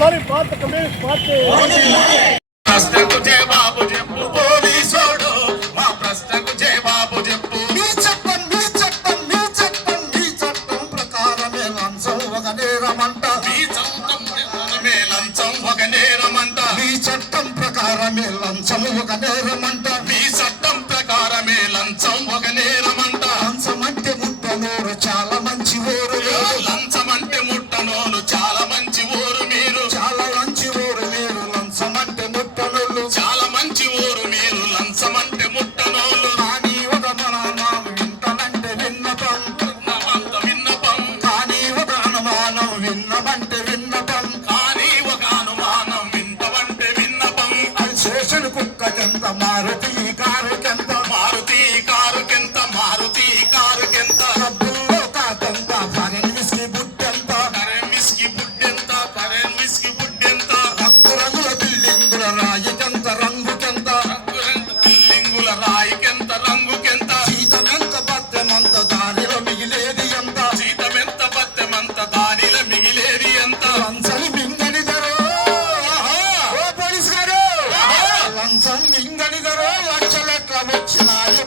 వర్ధిల్లాలి భారత communist party. ప్రశ్నకు జవాబు చెప్పు పోలీసోడు, మా ప్రశ్నకు జవాబు చెప్పు. మీ చట్టం మీ చట్టం మీ చట్టం మీ చట్టం ప్రకారమే లంచం ఒక నేరమంట. మీ చట్టం ప్రకారమే లంచం ఒక నేరమంట. మీ చట్టం ప్రకారమే లంచం ఒక నేరమంట. మీ చట్టం ప్రకారమే లంచం ఒక నేరమంట. లంచం అంటే ముట్టనోరు చాలా మంచి ఊరు. లంచం అంటే ముట్టనోలు చాలా మంచి ఊరు మీరు. చాలా మంచి ఊరు మీరు. లంచం అంటే ముట్టనోళ్ళు చాలా మంచి ఊరు మీరు. లంచం అంటే ముట్టనోలు. కానీ ఒక అనుమానం వింటనంటే విన్నపం. విన్నపం కానీ ఒక అనుమానం విన్నమంటే విన్నపం. కానీ ఒక అనుమానం వింటవంటే విన్నపం. అది చేసిన కుక్కకెంత మారుతి కారుకెంత మారుతి కారుకెంత మారుతి కారుకెంత డబ్బుల్లో కాకెంత కరెన్ విస్కీ బుట్టెంత కరెన్ విస్కీ బుడ్డెంత కరెన్ విస్కీ బుడ్డెంత రంగుల బిల్డింగుల రాయికెంత రంగుకెంత బిల్డింగుల రాయికెంత రంగుకెంత జీతమెంత బద్దెమంత దారిలో మిగిలేది ఎంత. జీతమెంత బద్దెమంత దానిలో మిగిలేది ఎంత. లంచని మింగనిదరో ఓ పోలీస్ గారు లంచం మింగనిదరో లక్షలెట్ల వచ్చినాయి.